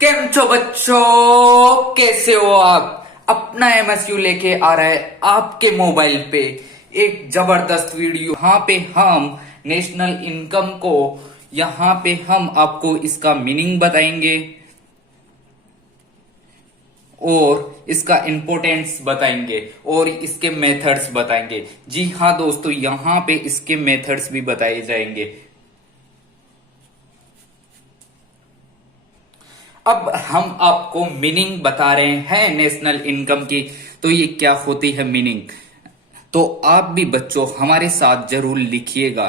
केम छो बच्चों, कैसे हो आप। अपना एमएसयू लेके आ रहा है आपके मोबाइल पे एक जबरदस्त वीडियो। यहाँ पे हम नेशनल इनकम को, यहाँ पे हम आपको इसका मीनिंग बताएंगे और इसका इंपोर्टेंस बताएंगे और इसके मेथड्स बताएंगे। जी हाँ दोस्तों, यहाँ पे इसके मेथड्स भी बताए जाएंगे। अब हम आपको मीनिंग बता रहे हैं नेशनल इनकम की। तो ये क्या होती है मीनिंग, तो आप भी बच्चों हमारे साथ जरूर लिखिएगा।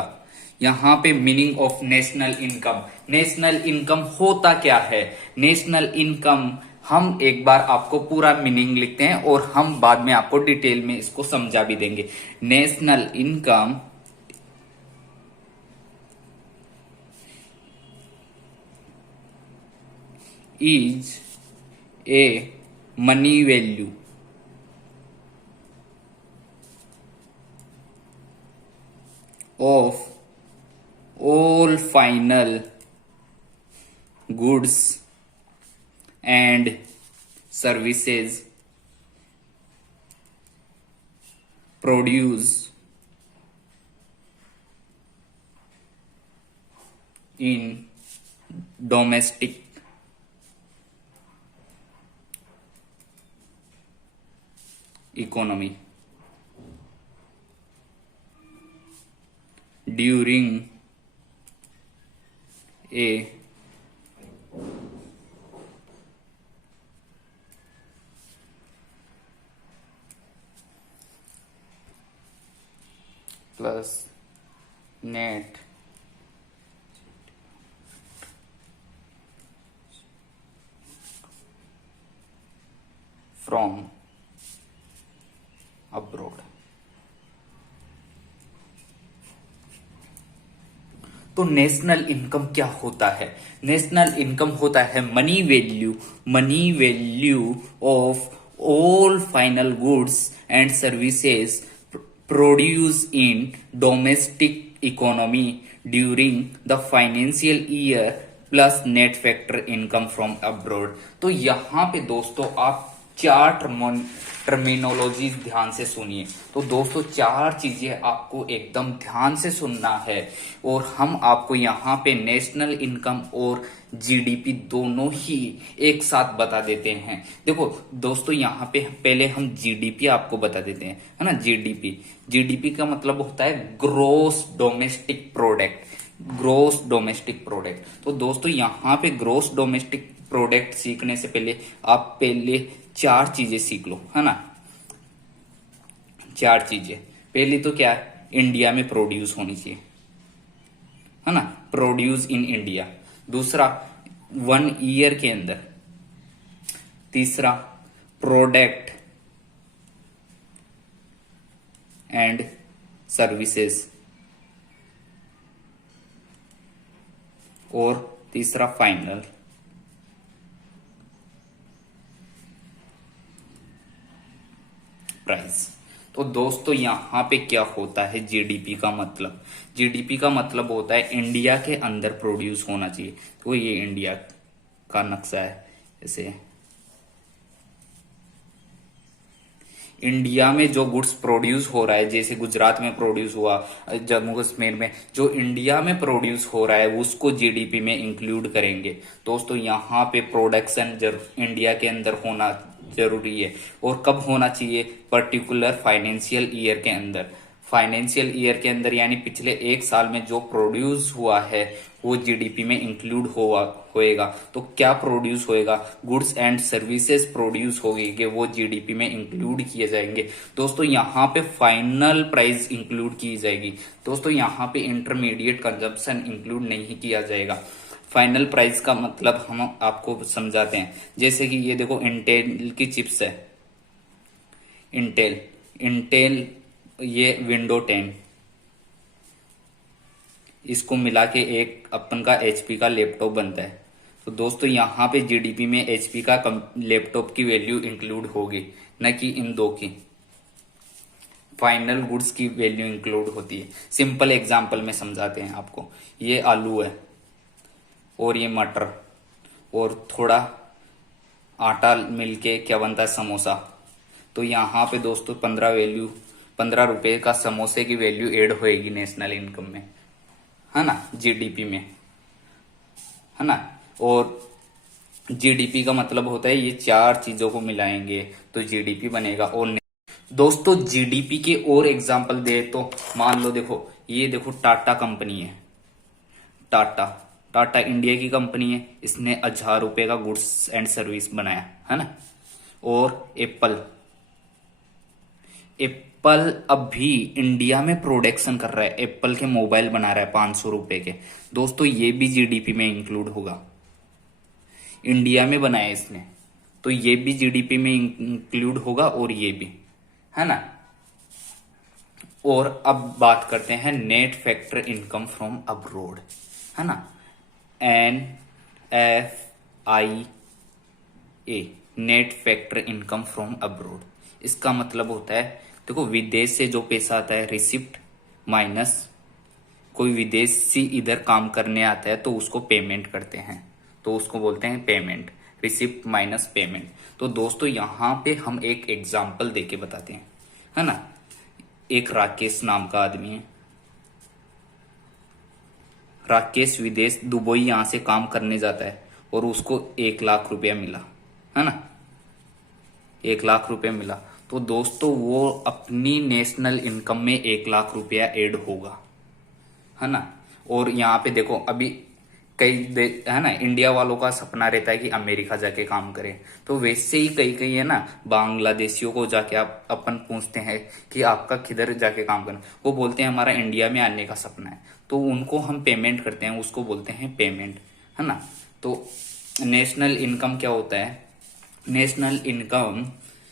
यहाँ पे meaning of national income. National income होता क्या है। नेशनल इनकम, हम एक बार आपको पूरा मीनिंग लिखते हैं और हम बाद में आपको डिटेल में इसको समझा भी देंगे। National income is a money value of all final goods and services produced in domestic economy during a plus net from abroad। तो नेशनल इनकम क्या होता है। नेशनल इनकम होता है money value of all final goods and services produce in domestic economy during the financial year plus net factor income from abroad. तो यहाँ पे दोस्तों आप चार टर्मिनोलॉजी ध्यान से सुनिए। तो दोस्तों चार चीजें आपको एकदम ध्यान से सुनना है और हम आपको यहाँ पे नेशनल इनकम और जीडीपी दोनों ही एक साथ बता देते हैं। देखो दोस्तों यहाँ पे पहले हम जीडीपी आपको बता देते हैं, है ना। जीडीपी का मतलब होता है ग्रोस डोमेस्टिक प्रोडक्ट। तो दोस्तों यहाँ पे ग्रोस डोमेस्टिक प्रोडक्ट सीखने से पहले आप पहले चार चीजें सीख लो, है ना। चार चीजें, पहली तो क्या है, इंडिया में प्रोड्यूस होनी चाहिए, है ना, प्रोड्यूस इन इंडिया। दूसरा 1 ईयर के अंदर। तीसरा प्रोडक्ट एंड सर्विसेज। और तीसरा फाइनल प्राइस। तो दोस्तों यहाँ पे क्या होता है जीडीपी का मतलब। जीडीपी का मतलब होता है इंडिया के अंदर प्रोड्यूस होना चाहिए। तो ये इंडिया का नक्शा है। जैसे इंडिया में जो गुड्स प्रोड्यूस हो रहा है, जैसे गुजरात में प्रोड्यूस हुआ, जम्मू कश्मीर में जो इंडिया में प्रोड्यूस हो रहा है उसको जीडीपी में इंक्लूड करेंगे। दोस्तों यहाँ पे प्रोडक्शन इंडिया के अंदर होना जरूरी है। और कब होना चाहिए, पर्टिकुलर फाइनेंशियल ईयर के अंदर। फाइनेंशियल ईयर के अंदर यानी पिछले 1 साल में जो प्रोड्यूस हुआ है वो जीडीपी में इंक्लूड होएगा। तो क्या प्रोड्यूस होएगा, गुड्स एंड सर्विसेज प्रोड्यूस होगी, वो जीडीपी में इंक्लूड किए जाएंगे। दोस्तों यहाँ पे फाइनल प्राइस इंक्लूड की जाएगी। दोस्तों यहाँ पे इंटरमीडिएट कंजप्शन इंक्लूड नहीं किया जाएगा। फाइनल प्राइस का मतलब हम आपको समझाते हैं। जैसे कि ये देखो इंटेल की चिप्स है, इंटेल ये विंडो 10, इसको मिला के एक अपन का एचपी का लैपटॉप बनता है। तो दोस्तों यहाँ पे जीडीपी में एचपी का लैपटॉप की वैल्यू इंक्लूड होगी, न कि इन दो की। फाइनल गुड्स की वैल्यू इंक्लूड होती है। सिंपल एग्जांपल में समझाते हैं आपको। ये आलू है और ये मटर और थोड़ा आटा मिलके क्या बनता है, समोसा। तो यहाँ पे दोस्तों 15 रुपए का समोसे की वैल्यू ऐड होएगी नेशनल इनकम में, है ना, जीडीपी में, है ना। और जीडीपी का मतलब होता है ये चार चीजों को मिलाएंगे तो जीडीपी बनेगा। और दोस्तों जीडीपी के और एग्जांपल दे तो मान लो, देखो ये देखो टाटा कंपनी है। टाटा टाटा इंडिया की कंपनी है, इसने 1000 रुपए का गुड्स एंड सर्विस बनाया, है ना। और एप्पल एप्पल अभी इंडिया में प्रोडक्शन कर रहा है, एप्पल के मोबाइल बना रहा है 500 रुपए के। दोस्तों ये भी जीडीपी में इंक्लूड होगा, इंडिया में बनाया इसने, तो ये भी जीडीपी में इंक्लूड होगा, और ये भी, है ना। और अब बात करते हैं net factor income from abroad, है ना, NFIA, net factor income from abroad. इसका मतलब होता है, देखो विदेश से जो पैसा आता है, रिसिप्ट माइनस कोई विदेशी इधर काम करने आता है तो उसको पेमेंट करते हैं, तो उसको बोलते हैं पेमेंट, रिसिप्ट माइनस पेमेंट। तो दोस्तों यहाँ पे हम एक एग्जाम्पल देके बताते हैं, है ना। एक राकेश नाम का आदमी है, राकेश विदेश दुबई यहां से काम करने जाता है और उसको 1 लाख रुपया मिला, है ना, 1 लाख रुपया मिला। तो दोस्तों वो अपनी नेशनल इनकम में 1 लाख रुपया ऐड होगा, है ना। और यहाँ पे देखो अभी है ना, इंडिया वालों का सपना रहता है कि अमेरिका जाके काम करें, तो वैसे ही कई कई है ना बांग्लादेशियों को जाके आप अपन पूछते हैं कि आपका किधर जाके काम करना, वो बोलते हैं हमारा इंडिया में आने का सपना है, तो उनको हम पेमेंट करते हैं, उसको बोलते हैं पेमेंट, है ना। तो नेशनल इनकम क्या होता है, नेशनल इनकम,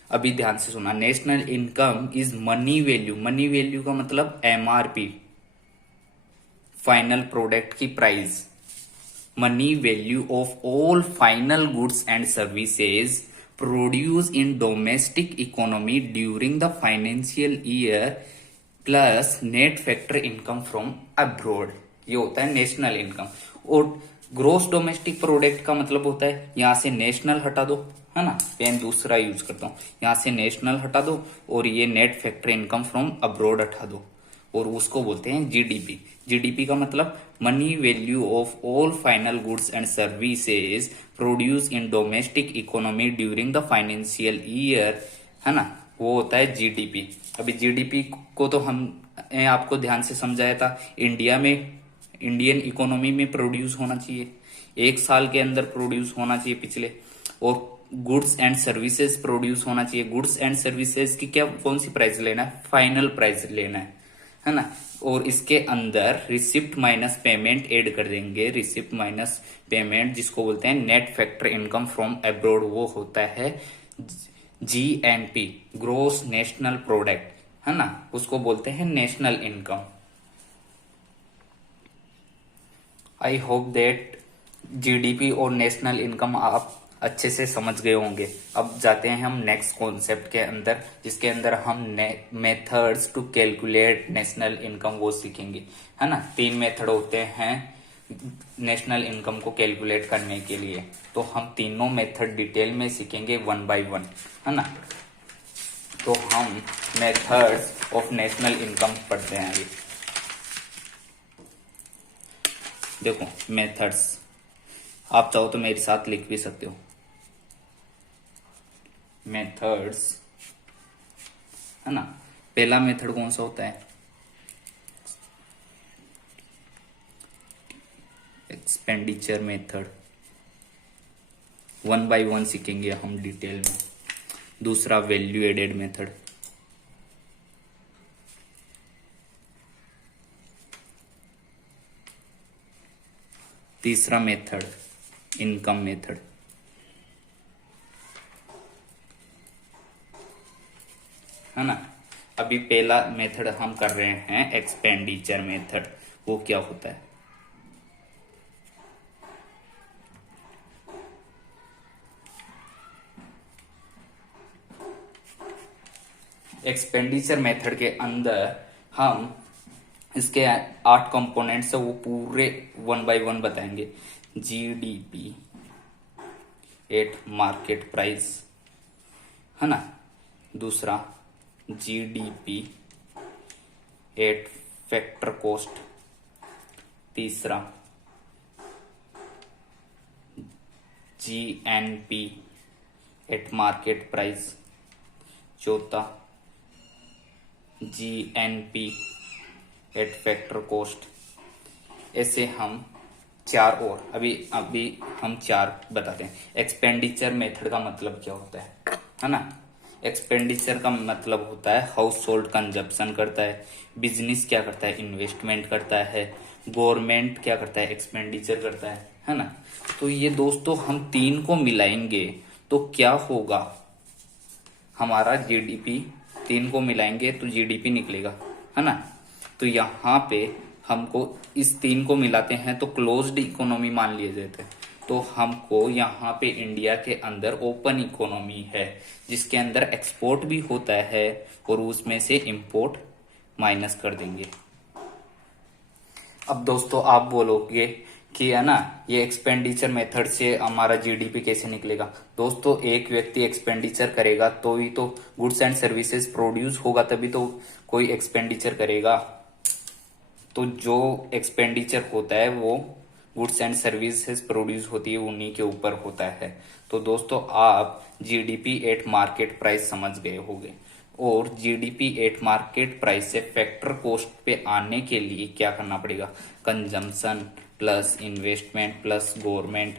अभी ध्यान से सुना, national income is money value, money value का मतलब MRP, फाइनल प्रोडक्ट की price, money value of all final goods and services produce in domestic economy during the financial year plus net factor income from abroad, ये होता है national income. और gross domestic product का मतलब होता है, यहां से नेशनल हटा दो, है ना, पेन दूसरा यूज करता हूं, यहां से नेशनल हटा दो और ये net factor income from abroad हटा दो, और उसको बोलते हैं जीडीपी। जीडीपी का मतलब money value of all final goods and services produce in domestic economy during the financial year, है ना, वो होता है जीडीपी। अभी जीडीपी को तो हम आपको ध्यान से समझाया था, इंडिया में इंडियन इकोनॉमी में प्रोड्यूस होना चाहिए, 1 साल के अंदर प्रोड्यूस होना चाहिए पिछले, और गुड्स एंड सर्विसेज प्रोड्यूस होना चाहिए। गुड्स एंड सर्विसेज की क्या कौन सी प्राइस लेना है, फाइनल प्राइस लेना है ना। और इसके अंदर रिसिप्ट माइनस पेमेंट ऐड कर देंगे, रिसिप्ट माइनस पेमेंट जिसको बोलते हैं net factor income from abroad, वो होता है GNP, ग्रोस नेशनल प्रोडक्ट, है ना, उसको बोलते हैं national income. I hope that GDP और नेशनल इनकम आप अच्छे से समझ गए होंगे। अब जाते हैं हम नेक्स्ट कॉन्सेप्ट के अंदर, जिसके अंदर हम methods to calculate national income वो सीखेंगे, है ना। 3 मेथड होते हैं नेशनल इनकम को कैलकुलेट करने के लिए, तो हम तीनों मेथड डिटेल में सीखेंगे 1 by 1, है ना। तो हम मेथड्स ऑफ नेशनल इनकम पढ़ते हैं अभी। देखो मेथड्स, आप चाहो तो मेरे साथ लिख भी सकते हो, मेथड्स, है ना। पहला मेथड कौन सा होता है, एक्सपेंडिचर मेथड, 1 by 1 सीखेंगे हम डिटेल में। दूसरा वैल्यू एडेड मेथड, तीसरा मेथड इनकम मेथड, है ना। अभी पहला मेथड हम कर रहे हैं एक्सपेंडिचर मेथड, वो क्या होता है, एक्सपेंडिचर मेथड के अंदर हम इसके 8 कंपोनेंट्स है वो पूरे 1 by 1 बताएंगे। जीडीपी, एट मार्केट प्राइस, है ना। दूसरा जीडीपी एट फैक्टर कॉस्ट। तीसरा जीएनपी एट मार्केट प्राइस। चौथा जीएनपी एट फैक्टर कॉस्ट। ऐसे हम चार और अभी हम चार बताते हैं। एक्सपेंडिचर मेथड का मतलब क्या होता है ना। एक्सपेंडिचर का मतलब होता है हाउस होल्ड कंजप्शन करता है, बिजनेस क्या करता है, इन्वेस्टमेंट करता है, गवर्नमेंट क्या करता है, एक्सपेंडिचर करता है ना। तो ये दोस्तों हम तीन को मिलाएंगे तो क्या होगा, हमारा जीडीपी, तीन को मिलाएंगे तो जीडीपी निकलेगा, है ना। तो यहाँ पे हमको इस तीन को मिलाते हैं तो क्लोज्ड इकोनॉमी मान लिए जाते हैं। तो हमको यहाँ पे इंडिया के अंदर ओपन इकोनॉमी है जिसके अंदर एक्सपोर्ट भी होता है और उसमें से इंपोर्ट माइनस कर देंगे। अब दोस्तों आप बोलोगे कि है ना ये एक्सपेंडिचर मेथड से हमारा जीडीपी कैसे निकलेगा। दोस्तों एक व्यक्ति एक्सपेंडिचर करेगा तो ही तो गुड्स एंड सर्विसेज प्रोड्यूस होगा, तभी तो कोई एक्सपेंडिचर करेगा। तो जो एक्सपेंडिचर होता है वो गुड्स एंड सर्विसेज प्रोड्यूस होती है उन्हीं के ऊपर होता है। तो दोस्तों आप जीडीपी एट मार्केट प्राइस समझ गए होंगे। और जीडीपी एट मार्केट प्राइस से फैक्टर कॉस्ट पे आने के लिए क्या करना पड़ेगा, consumption plus investment plus government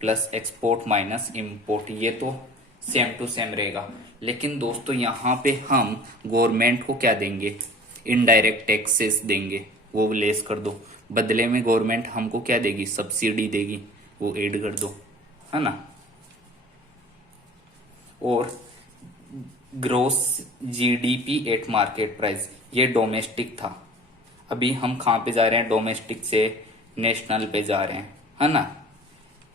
plus export minus import, ये तो सेम टू सेम रहेगा। लेकिन दोस्तों यहाँ पे हम गवर्नमेंट को क्या देंगे, इनडायरेक्ट टैक्सेस देंगे, वो लेस कर दो। बदले में गवर्नमेंट हमको क्या देगी, सब्सिडी देगी, वो ऐड कर दो, है ना। और gross GDP at market price, ये डोमेस्टिक था। अभी हम कहाँ पे जा रहे हैं, डोमेस्टिक से नेशनल पे जा रहे हैं, है ना।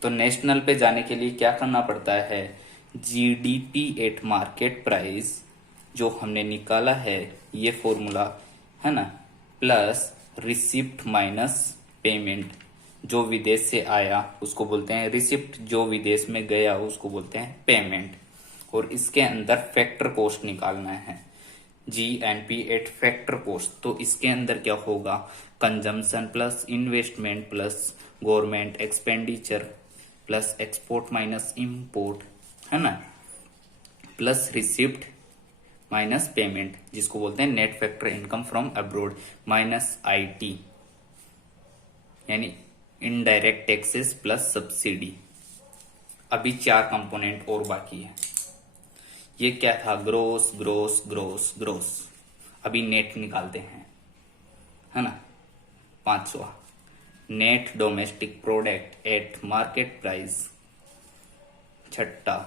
तो नेशनल पे जाने के लिए क्या करना पड़ता है, जीडीपी एट मार्केट प्राइस जो हमने निकाला है ये फॉर्मूला, है ना, प्लस रिसिप्ट माइनस पेमेंट, जो विदेश से आया उसको बोलते हैं रिसिप्ट, जो विदेश में गया उसको बोलते हैं पेमेंट। और इसके अंदर फैक्टर कॉस्ट निकालना है, जीएनपी एट फैक्टर कॉस्ट। तो इसके अंदर क्या होगा, consumption plus investment plus government expenditure plus export minus import, है ना, प्लस रिसिप्ट माइनस पेमेंट, जिसको बोलते हैं net factor income from abroad, minus IT यानी इनडायरेक्ट टैक्सेस प्लस सब्सिडी। अभी चार कंपोनेंट और बाकी है। ये क्या था, ग्रोस ग्रोस ग्रोस ग्रोस। अभी नेट निकालते हैं, है ना। 5वां net domestic product at market price. छठा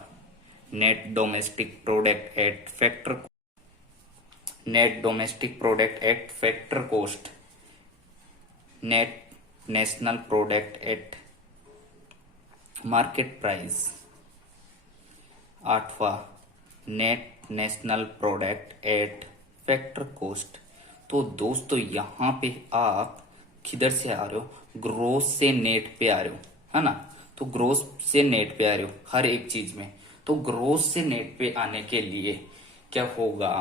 net domestic product at factor, net domestic product at factor cost, net national product at market price. 8वां net national product at factor cost. तो दोस्तों यहाँ पे आप किधर से आ रहे हो, ग्रोस से नेट पे आ रहे हो, है ना। तो ग्रोस से नेट पे आ रहे हो हर एक चीज में। तो ग्रोस से नेट पे आने के लिए क्या होगा,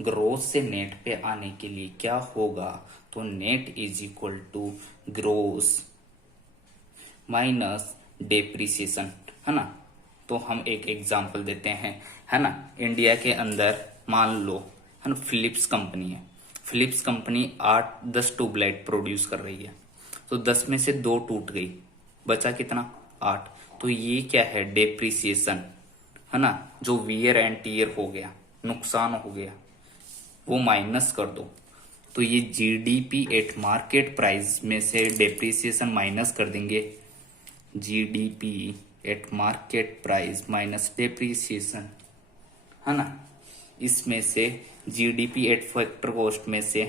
ग्रोस से नेट पे आने के लिए क्या होगा, तो net is equal to gross minus depreciation, है ना। तो हम एक एग्जांपल देते हैं, है ना। इंडिया के अंदर मान लो, है ना, फिलिप्स कंपनी है। फिलिप्स कंपनी 8-10 ट्यूबलाइट प्रोड्यूस कर रही है, तो 10 में से 2 टूट गई, बचा कितना, 8। तो ये क्या है, डेप्रिसिएशन, है ना। जो वियर एंड टीयर हो गया, नुकसान हो गया, वो माइनस कर दो। तो ये जीडीपी एट मार्केट प्राइस में से डेप्रिसिएशन माइनस कर देंगे, GDP at market price minus depreciation, है ना। इसमें से जीडीपी एट फैक्टर कॉस्ट में से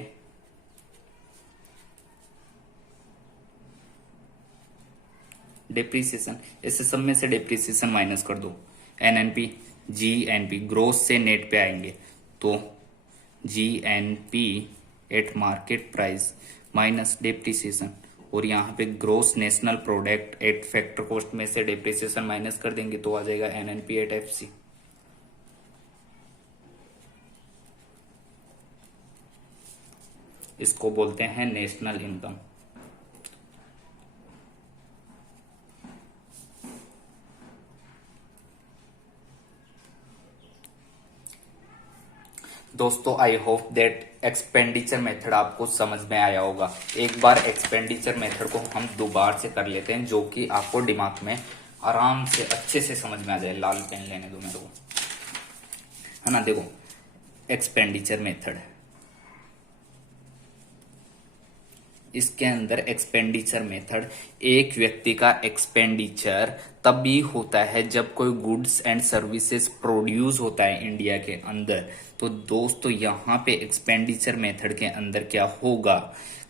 डेप्रिसिएशन, ऐसे सब में से डेप्रिसिएशन माइनस कर दो। एनएनपी जीएनपी ग्रोस से नेट पे आएंगे, तो GNP at market price minus depreciation, और यहाँ पे gross national product at factor cost में से डेप्रिसिएशन माइनस कर देंगे तो आ जाएगा एनएनपी एट एफसी। इसको बोलते हैं नेशनल इनकम। दोस्तों I hope that expenditure method आपको समझ में आया होगा। एक बार एक्सपेंडिचर मेथड को हम दोबारा से कर लेते हैं जो कि आपको दिमाग में आराम से अच्छे से समझ में आ जाए। लाल पेन लेने दो मेरे को, है ना। देखो एक्सपेंडिचर मेथड, इसके अंदर एक्सपेंडिचर मेथड, एक व्यक्ति का एक्सपेंडिचर तभी होता है जब कोई गुड्स एंड सर्विसेज प्रोड्यूस होता है इंडिया के अंदर। तो दोस्तों यहाँ पे एक्सपेंडिचर मेथड के अंदर क्या होगा,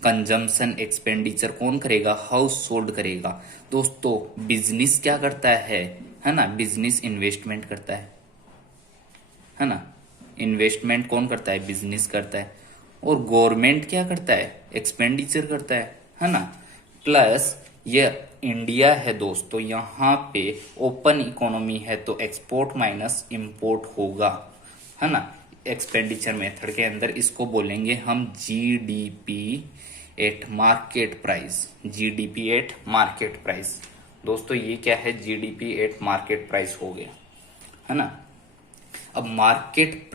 कंजम्पशन एक्सपेंडिचर कौन करेगा, हाउस होल्ड करेगा। दोस्तों बिजनेस क्या करता है ना, बिजनेस इन्वेस्टमेंट करता है ना। इन्वेस्टमेंट कौन करता है, बिजनेस करता है। और गवर्नमेंट क्या करता है, एक्सपेंडिचर करता है ना। प्लस ये इंडिया है दोस्तों, यहाँ पे ओपन इकोनॉमी है तो एक्सपोर्ट माइनस इंपोर्ट होगा, है ना। एक्सपेंडिचर मेथड के अंदर इसको बोलेंगे हम GDP at market price, GDP at market price. दोस्तों ये क्या है, जीडीपी एट मार्केट प्राइस हो गया, है ना। अब मार्केट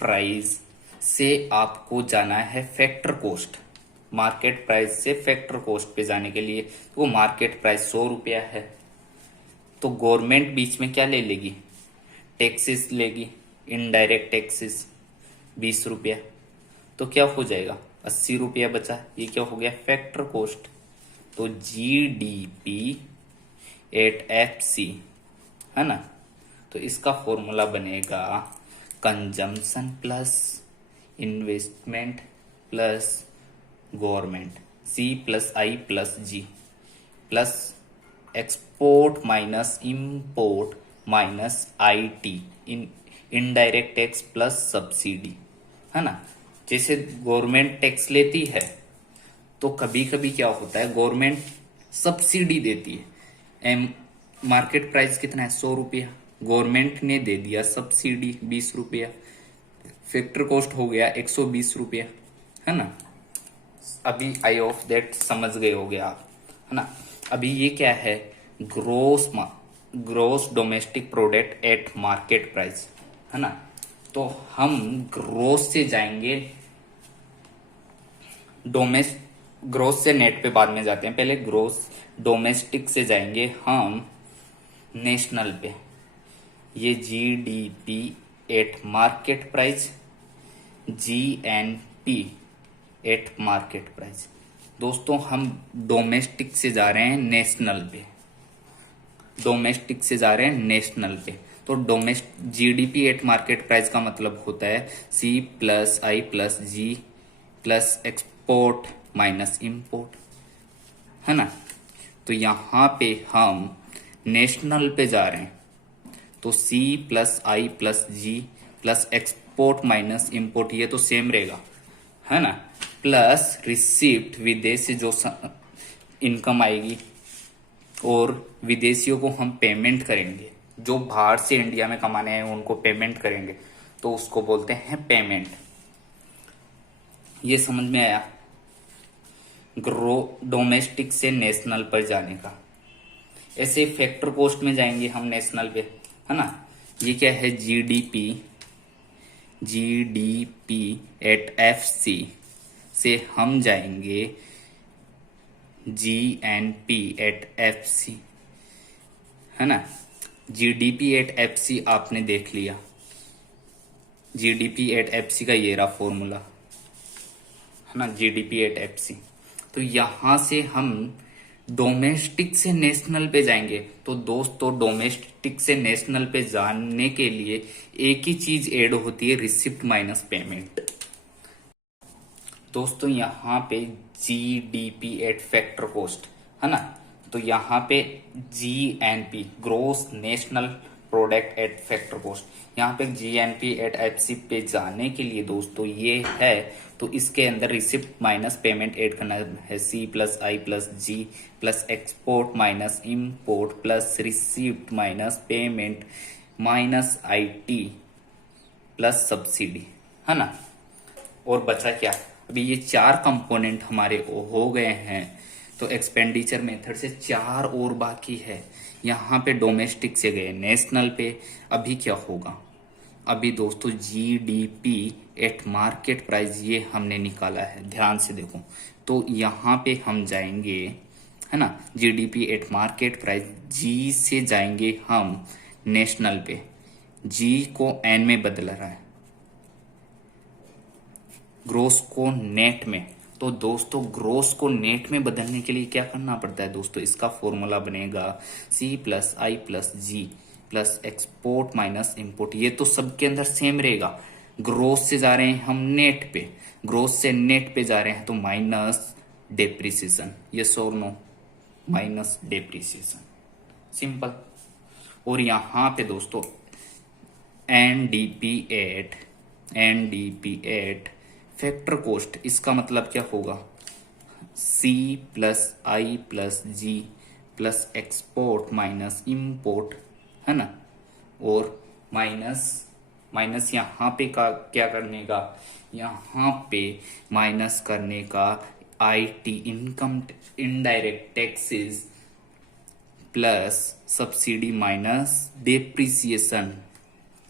प्राइस से आपको जाना है फैक्टर कॉस्ट। मार्केट प्राइस से फैक्टर कॉस्ट पे जाने के लिए वो मार्केट प्राइस 100 रुपया है, तो गवर्नमेंट बीच में क्या ले लेगी, टैक्सेस लेगी, इनडायरेक्ट टैक्सेस 20 रुपया, तो क्या हो जाएगा 80 रुपया बचा। ये क्या हो गया, फैक्टर कॉस्ट। तो जीडीपी एट एफसी, है ना। तो इसका फॉर्मूला बनेगा consumption plus investment plus government, C plus I plus G, plus export minus import minus IT, indirect tax plus subsidy, है ना। जैसे गवर्नमेंट टैक्स लेती है तो कभी कभी क्या होता है, गवर्नमेंट सब्सिडी देती है। मार्केट प्राइस कितना है, 100 रुपया, गवर्नमेंट ने दे दिया सब्सिडी 20 रुपया, फैक्टर कॉस्ट हो गया 120 रुपया, है ना। अभी आई ऑफ दैट समझ गए होगे आप, है ना। अभी ये क्या है, gross domestic product at market price, है ना। तो हम ग्रोस से जाएंगे ग्रोस से नेट पे बाद में जाते हैं, पहले ग्रोस डोमेस्टिक से जाएंगे हम नेशनल पे। ये GDP at market price, GNP at market price. दोस्तों हम डोमेस्टिक से जा रहे हैं नेशनल पे, डोमेस्टिक से जा रहे हैं नेशनल पे। तो जीडीपी एट मार्केट प्राइस का मतलब होता है C plus I plus G plus export minus import, है ना। तो यहाँ पे हम नेशनल पे जा रहे हैं तो सी plus I plus G plus export minus import, ये तो सेम रहेगा, है ना। प्लस रिसिप्ट, विदेश से जो इनकम आएगी और विदेशियों को हम पेमेंट करेंगे, जो बाहर से इंडिया में कमाने हैं उनको पेमेंट करेंगे, तो उसको बोलते हैं पेमेंट। ये समझ में आया, डोमेस्टिक से नेशनल पर जाने का। ऐसे फैक्टर कॉस्ट में जाएंगे हम नेशनल पे, है ना। ये क्या है, जीडीपी एट एफसी से हम जाएंगे जीएनपी एट एफसी, है ना। जीडीपी एट एफसी आपने देख लिया, जीडीपी एट एफसी का ये रहा फॉर्मूला, है ना, जीडीपी एट एफसी। तो यहां से हम डोमेस्टिक से नेशनल पे जाएंगे। तो दोस्तों डोमेस्टिक से नेशनल पे जाने के लिए एक ही चीज ऐड होती है, रिसिप्ट माइनस पेमेंट। दोस्तों यहाँ पे जीडीपी एट फैक्टर कॉस्ट, है ना। तो यहाँ पे GNP gross national product at factor cost. यहाँ पे जीएनपी एट एफसी पे जाने के लिए दोस्तों ये है, तो इसके अंदर रिसिप्ट माइनस पेमेंट ऐड करना है, C plus I plus G plus export minus import plus receipt minus payment minus IT plus subsidy, है ना। और बचा क्या, अभी ये चार कंपोनेंट हमारे हो गए हैं, तो एक्सपेंडिचर मेथड से चार और बाकी है। यहाँ पे डोमेस्टिक से गए नेशनल पे, अभी क्या होगा, अभी दोस्तों जीडीपी एट मार्केट प्राइस ये हमने निकाला है, ध्यान से देखो। तो यहाँ पे हम जाएंगे, है ना, जीडीपी एट मार्केट प्राइस, जी से जाएंगे हम नेशनल पे, जी को एन में बदल रहा है, ग्रोस को नेट में। तो दोस्तों ग्रोस को नेट में बदलने के लिए क्या करना पड़ता है दोस्तों, इसका फॉर्मूला बनेगा सी plus I plus G plus export minus import. ये तो सबके अंदर सेम रहेगा। ग्रोस से जा रहे हैं हम नेट पे, ग्रोस से नेट पे जा रहे हैं तो माइनस डेप्रिसिएशन, यस और नो, माइनस डेप्रिसिएशन, सिंपल। और यहां पे दोस्तों एनडीपी एट फैक्टर कॉस्ट, इसका मतलब क्या होगा, सी plus I plus G plus export minus import, है ना। और माइनस यहाँ पे का क्या करने का, यहाँ पे माइनस करने का IT income indirect taxes plus subsidy minus depreciation.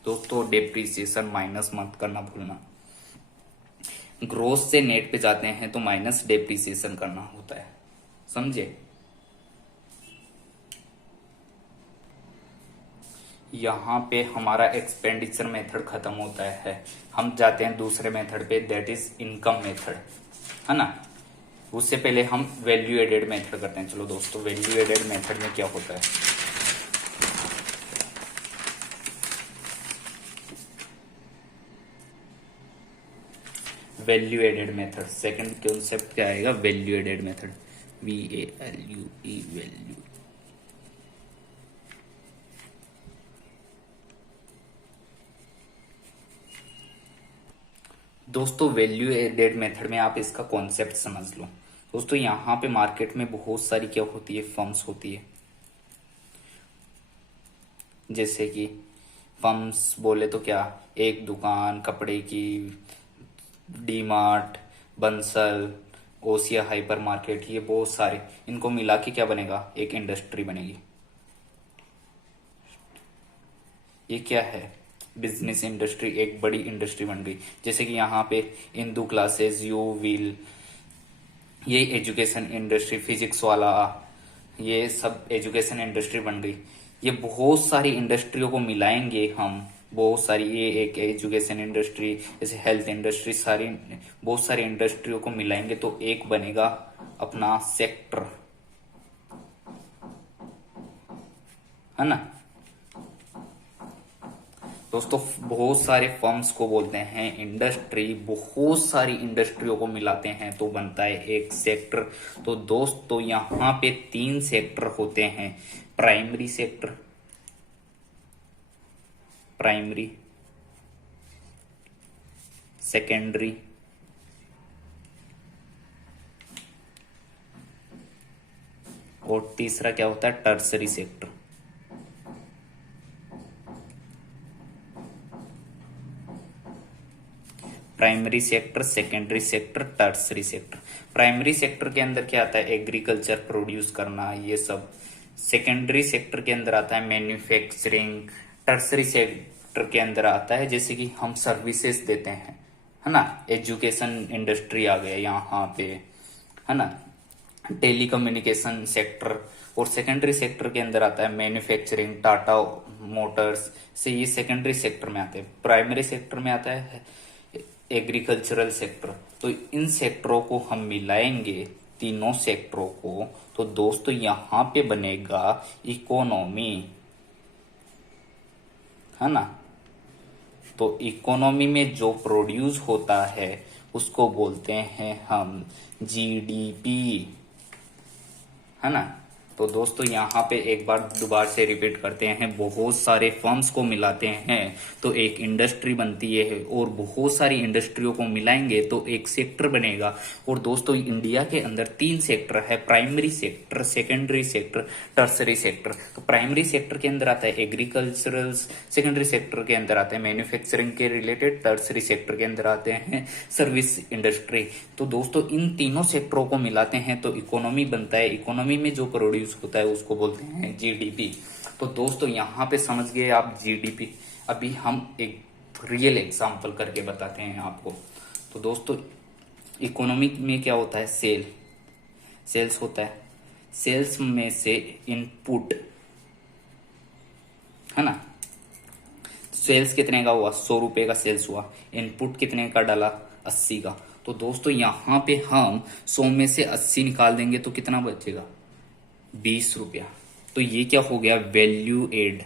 दोस्तों डेप्रिसिएशन माइनस मत करना भूलना। ग्रोस से नेट पे जाते हैं तो माइनस डेप्रिसिएशन करना होता है, समझे। यहाँ पे हमारा एक्सपेंडिचर मेथड खत्म होता है, हम जाते हैं दूसरे मेथड पे, दैट इज इनकम मेथड, है ना। उससे पहले हम वैल्यू एडेड मेथड करते हैं। चलो दोस्तों वैल्यू एडेड मेथड में क्या होता है, value added method, second concept क्या आएगा, value added method, VALUE value. दोस्तों वैल्यू एडेड मेथड में आप इसका कॉन्सेप्ट समझ लो। दोस्तों यहाँ पे मार्केट में बहुत सारी क्या होती है, फर्म्स होती है। जैसे कि फर्म्स बोले तो क्या, एक दुकान कपड़े की, D mart, Bansal, Osian hyper market, ये बहुत सारे, इनको मिला के क्या बनेगा, एक इंडस्ट्री बनेगी। ये क्या है, बिजनेस इंडस्ट्री, एक बड़ी इंडस्ट्री बन गई। जैसे कि यहाँ पे इंदू क्लासेस, यू व्हील, ये एजुकेशन इंडस्ट्री, फिजिक्स वाला, ये सब एजुकेशन इंडस्ट्री बन गई। ये बहुत सारी इंडस्ट्रियों को मिलाएंगे हम, बहुत सारी, ये एक एजुकेशन इंडस्ट्री, जैसे हेल्थ इंडस्ट्री, सारी बहुत सारी इंडस्ट्रियों को मिलाएंगे तो एक बनेगा अपना सेक्टर, है ना। दोस्तों बहुत सारे फर्म्स को बोलते हैं इंडस्ट्री, बहुत सारी इंडस्ट्रियों को मिलाते हैं तो बनता है एक सेक्टर। तो दोस्तों यहाँ पे 3 सेक्टर होते हैं, प्राइमरी सेक्टर, प्राइमरी, सेकेंडरी, और तीसरा क्या होता है, tertiary sector. Primary sector, secondary sector, tertiary sector. Primary sector के अंदर क्या आता है, एग्रीकल्चर प्रोड्यूस करना, ये सब। सेकेंडरी सेक्टर के अंदर आता है मैन्युफैक्चरिंग। टर्सरी सेक्टर के अंदर आता है जैसे कि हम सर्विसेज देते हैं, है ना, एजुकेशन इंडस्ट्री आ गया यहाँ पे, है ना, टेलीकम्युनिकेशन सेक्टर। और सेकेंडरी सेक्टर के अंदर आता है मैन्युफैक्चरिंग, टाटा मोटर्स, से ये सेकेंडरी सेक्टर में आते हैं। प्राइमरी सेक्टर में आता है एग्रीकल्चरल सेक्टर। तो इन सेक्टरों को हम मिलाएंगे, तीनों सेक्टरों को, तो दोस्तों यहां पे बनेगा इकोनॉमी, है ना। तो इकोनॉमी में जो प्रोड्यूस होता है उसको बोलते हैं हम जीडीपी, है ना। तो दोस्तों यहाँ पे एक बार दोबारा से रिपीट करते हैं, बहुत सारे फर्म्स को मिलाते हैं तो एक इंडस्ट्री बनती है, और बहुत सारी इंडस्ट्रियों को मिलाएंगे तो एक सेक्टर बनेगा। और दोस्तों इंडिया के अंदर 3 सेक्टर है, primary sector, secondary sector, tertiary sector. तो प्राइमरी सेक्टर के अंदर आता है एग्रीकल्चरल, सेकेंडरी सेक्टर के अंदर आता है मैन्युफैक्चरिंग के रिलेटेड, टर्सरी सेक्टर के अंदर आते हैं सर्विस इंडस्ट्री। तो दोस्तों इन तीनों सेक्टरों को मिलाते हैं तो इकोनॉमी बनता है, इकोनॉमी में जो प्रोड्यूस होता है उसको बोलते हैं जीडीपी। तो दोस्तों यहाँ पे समझ गए आप जीडीपी। अभी हम एक रियल एग्जांपल करके बताते हैं आपको। तो दोस्तों इकोनॉमी में क्या होता है, सेल्स होता है, सेल्स में से इनपुट, है ना, सेल्स कितने का हुआ, 100 रुपए का सेल्स हुआ, इनपुट कितने का डाला, 80 का। तो दोस्तों यहाँ पे हम 100 में से 80 निकाल देंगे तो कितना बचेगा, 20 रुपया। तो ये क्या हो गया, वैल्यू एड,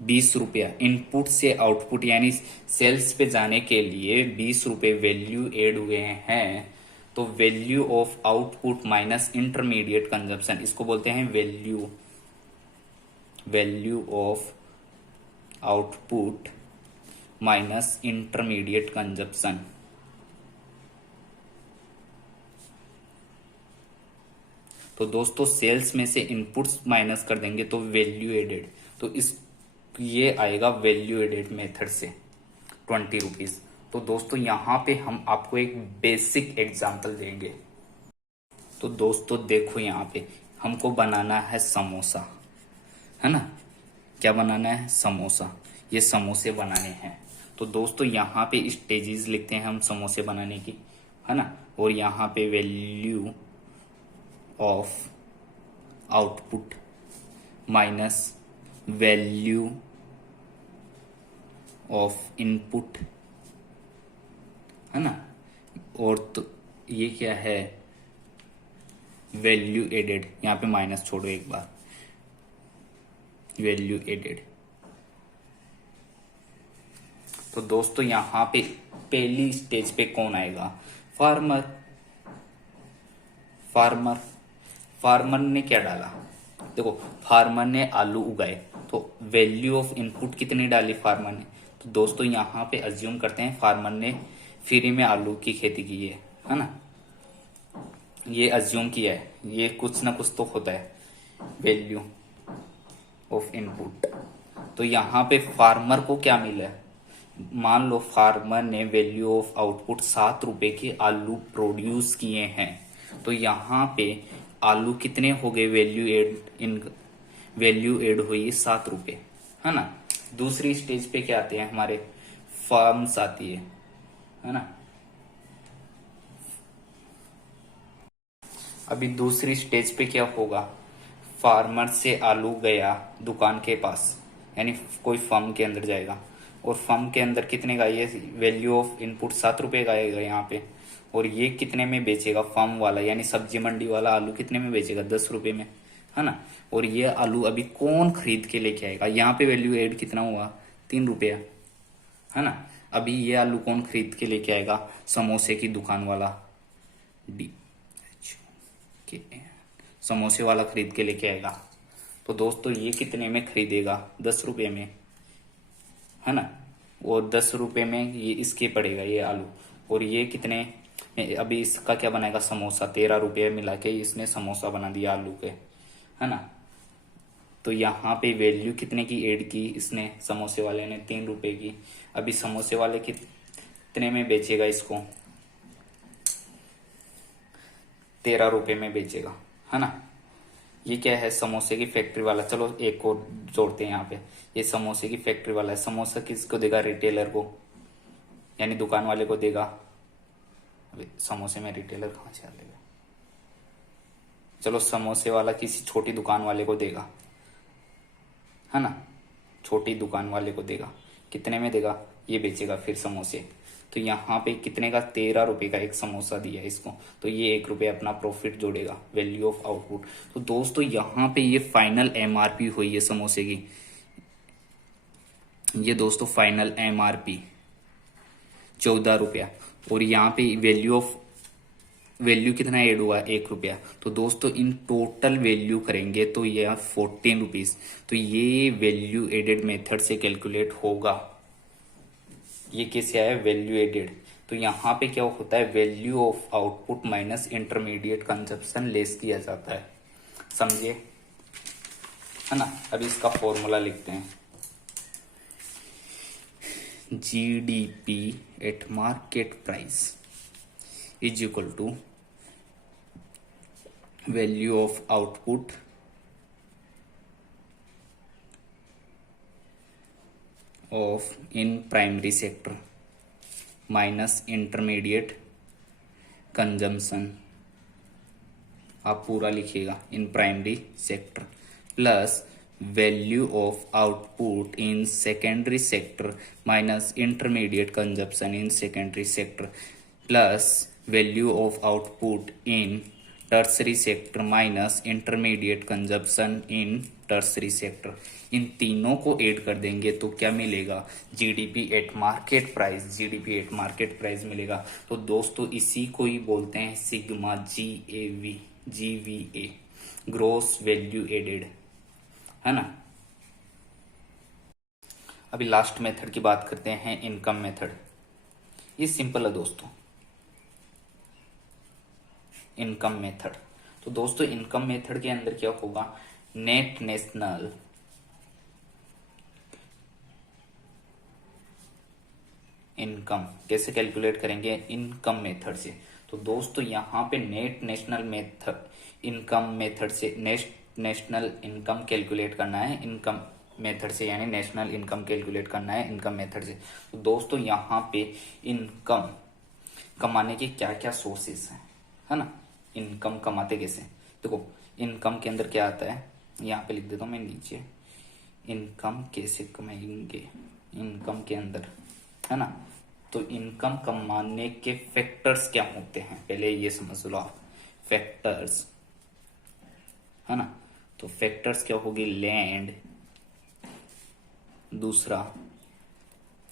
20 रुपया इनपुट से आउटपुट यानी सेल्स पे जाने के लिए 20 रुपए वैल्यू एड हुए हैं। तो value of output minus intermediate consumption, इसको बोलते हैं value of output minus intermediate consumption. तो दोस्तों सेल्स में से इनपुट्स माइनस कर देंगे तो वैल्यू एडेड, तो इस ये आएगा वैल्यू एडेड मेथड से 20 रुपीज। तो दोस्तों यहाँ पे हम आपको एक बेसिक एग्जांपल देंगे। तो दोस्तों देखो यहाँ पे हमको बनाना है समोसा, है ना, क्या बनाना है, समोसा। ये समोसे बनाने हैं। तो दोस्तों यहाँ पे स्टेजेस लिखते हैं हम समोसे बनाने की, है ना, और यहाँ पे value of output minus value of input, है ना, और तो ये क्या है, वैल्यू एडेड, यहाँ पे माइनस छोड़ो एक बार, वैल्यू एडेड। तो दोस्तों यहाँ पे पहली स्टेज पे कौन आएगा, फार्मर ने क्या डाला, देखो फार्मर ने आलू उगाए, तो वैल्यू ऑफ इनपुट कितनी डाली फार्मर ने। तो दोस्तों यहाँ पे अज्यूम करते हैं फार्मर ने फ्री में आलू की खेती की है ना, ये अज्यूम किया है, ये कुछ ना कुछ तो होता है वैल्यू ऑफ इनपुट। तो यहाँ पे फार्मर को क्या मिला है, मान लो फार्मर ने वैल्यू ऑफ आउटपुट 7 रुपए के आलू प्रोड्यूस किए हैं। तो यहाँ पे आलू कितने हो गए, वैल्यू एड हुई 7 रुपए, है ना। दूसरी स्टेज पे क्या आते हैं हमारे, फर्म्स आती है ना। अभी दूसरी स्टेज पे क्या होगा, फार्मर से आलू गया दुकान के पास, यानी कोई फर्म के अंदर जाएगा, और फर्म के अंदर कितने का, ये वैल्यू ऑफ इनपुट 7 रुपए का आएगा यहाँ पे, और ये कितने में बेचेगा फर्म वाला, यानी सब्जी मंडी वाला आलू कितने में बेचेगा, 10 रुपए में, है ना। और ये आलू अभी कौन खरीद के लेके आएगा, यहाँ पे वैल्यू एड कितना हुआ, 3 रुपया, है ना। अभी ये आलू कौन खरीद के लेके आएगा, समोसे की दुकान वाला, समोसे वाला खरीद के लेके आएगा। तो दोस्तों ये कितने में खरीदेगा, 10 रुपए में, है ना, और 10 रुपए में ये इसके पड़ेगा ये आलू, और ये कितने, अभी इसका क्या बनाएगा, समोसा, 13 रुपये मिला के इसने समोसा बना दिया आलू के, है ना। तो यहाँ पे वैल्यू कितने की ऐड की इसने, समोसे वाले ने 3 रुपए की। अभी समोसे वाले कितने में बेचेगा इसको, 13 रुपए में बेचेगा, है ना। ये क्या है, समोसे की फैक्ट्री वाला। चलो एक और जोड़ते हैं यहाँ पे, ये समोसे की फैक्ट्री वाला है। समोसा किसको देगा, रिटेलर को, यानी दुकान वाले को देगा। अभी समोसे में रिटेलर कहाँ से आ लेगा, चलो समोसे वाला किसी छोटी दुकान वाले को देगा, है ना, छोटी दुकान वाले को देगा। कितने में देगा, ये बेचेगा फिर समोसे। तो यहाँ पे कितने का, 13 रुपए का एक समोसा दिया इसको, तो ये 1 रुपये अपना प्रॉफिट जोड़ेगा, वैल्यू ऑफ आउटपुट। तो दोस्तों यहाँ पे ये फाइनल एमआरपी हुई है समोसे की, ये दोस्तों फाइनल एमआरपी 14 रुपया। और यहाँ पे वैल्यू कितना ऐड हुआ, 1 रुपया। तो दोस्तों इन टोटल वैल्यू करेंगे तो ये 14 रुपीज। तो ये वैल्यू एडेड मेथड से कैलकुलेट होगा। ये कैसे आया, वैल्यू एडेड। तो यहाँ पे क्या होता है, value of output minus intermediate consumption less किया जाता है, समझिए, है ना। अभी इसका फॉर्मूला लिखते हैं, GDP at market price is equal to value of output of in primary sector minus intermediate consumption, आप पूरा लिखिएगा, in primary sector plus value of output in secondary sector minus intermediate consumption in secondary sector plus value of output in tertiary sector minus intermediate consumption in tertiary sector. इन तीनों को add कर देंगे तो क्या मिलेगा, GDP at market price, GDP at market price मिलेगा। तो दोस्तों इसी को ही बोलते हैं sigma GVA, gross value added, है ना। अभी लास्ट मेथड की बात करते हैं, इनकम मेथड। ये सिंपल है दोस्तों, इनकम मेथड। तो दोस्तों इनकम मेथड के अंदर क्या होगा, नेट नेशनल इनकम कैसे कैलकुलेट करेंगे, इनकम मेथड से। तो दोस्तों यहाँ पे net national method income method से नेशनल इनकम कैलकुलेट करना है, इनकम मेथड से, यानी नेशनल इनकम कैलकुलेट करना है इनकम मेथड से। तो दोस्तों यहाँ पे इनकम कमाने के क्या क्या सोर्सेस हैं, है ना। इनकम कमाते कैसे, देखो इनकम के अंदर क्या आता है, यहाँ पे लिख देता हूँ मैं नीचे, इनकम कैसे कमाएंगे इनकम के अंदर, है ना। तो इनकम कमाने के फैक्टर्स क्या होते हैं, पहले ये समझ लो आप, फैक्टर्स, है ना। तो फैक्टर्स क्या होगी, लैंड, दूसरा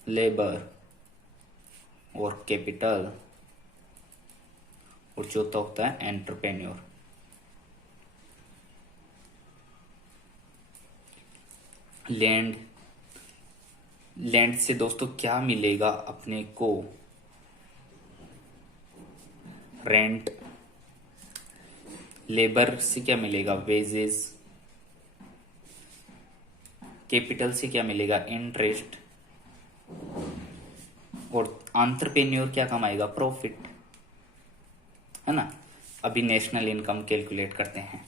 लेबर और कैपिटल, और चौथा होता है एंटरप्रेन्योर। लैंड से दोस्तों क्या मिलेगा अपने को, रेंट। लेबर से क्या मिलेगा, वेजेस। कैपिटल से क्या मिलेगा, इंटरेस्ट। और एंटरप्रेन्योर क्या कमाएगा, प्रॉफिट, है ना। अभी नेशनल इनकम कैलकुलेट करते हैं।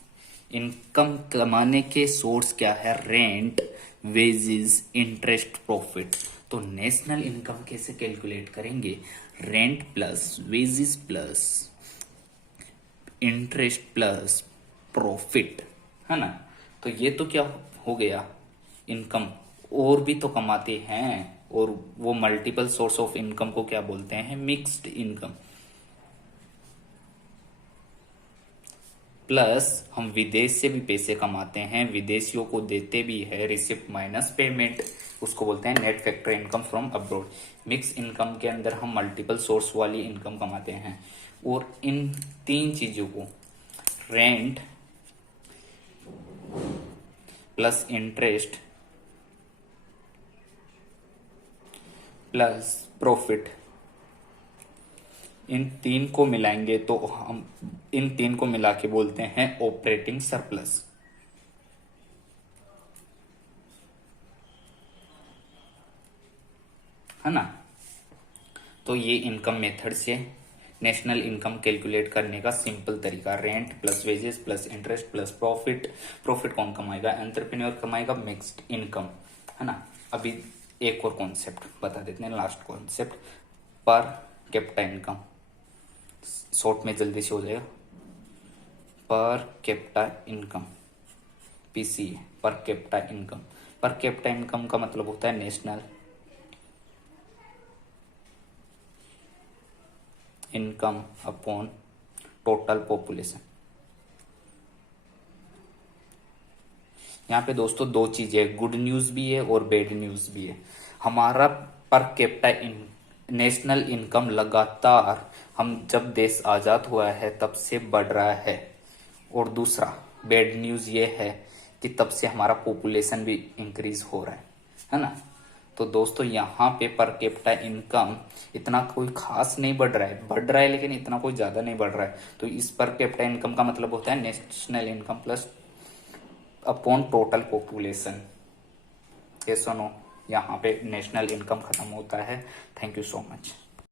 इनकम कमाने के सोर्स क्या है, रेंट, वेजेस, इंटरेस्ट, प्रॉफिट। तो नेशनल इनकम कैसे कैलकुलेट करेंगे, rent plus wages plus interest plus profit, है ना। तो ये तो क्या हो गया, इनकम। और भी तो कमाते हैं, और वो मल्टीपल सोर्स ऑफ इनकम को क्या बोलते हैं, मिक्स्ड इनकम। प्लस हम विदेश से भी पैसे कमाते हैं, विदेशियों को देते भी है, रिसिप्ट माइनस पेमेंट, उसको बोलते हैं net factor income from abroad. Mix income के अंदर हम मल्टीपल सोर्स वाली इनकम कमाते हैं। और इन तीन चीजों को, rent plus interest plus profit, इन तीन को मिलाएंगे तो हम इन तीन को मिला के बोलते हैं ऑपरेटिंग सरप्लस, है ना। तो ये इनकम मेथड से नेशनल इनकम कैलकुलेट करने का सिंपल तरीका, rent plus wages plus interest plus profit. Profit कौन कमाएगा, एंटरप्रेन्योर कमाएगा, मिक्स्ड इनकम, है ना। अभी एक और कॉन्सेप्ट बता देते हैं, last concept, per capita income. Short में जल्दी से हो जाएगा, per capita income, PCA, per capita income. Per capita income का मतलब होता है national income upon total population. यहाँ पे दोस्तों दो चीजें, गुड न्यूज भी है और बैड न्यूज भी है। हमारा पर कैपिटा नेशनल इनकम लगातार हम जब देश आजाद हुआ है तब से बढ़ रहा है। और दूसरा बैड न्यूज ये है कि तब से हमारा पॉपुलेशन भी इंक्रीज हो रहा है ना। तो दोस्तों यहाँ पे पर कैपिटा इनकम इतना कोई खास नहीं बढ़ रहा है लेकिन इतना कोई ज्यादा नहीं बढ़ रहा है। तो इस पर कैपिटा इनकम का मतलब होता है national income plus upon total population. ये सुनो, यहाँ पे नेशनल इनकम खत्म होता है। Thank you so much.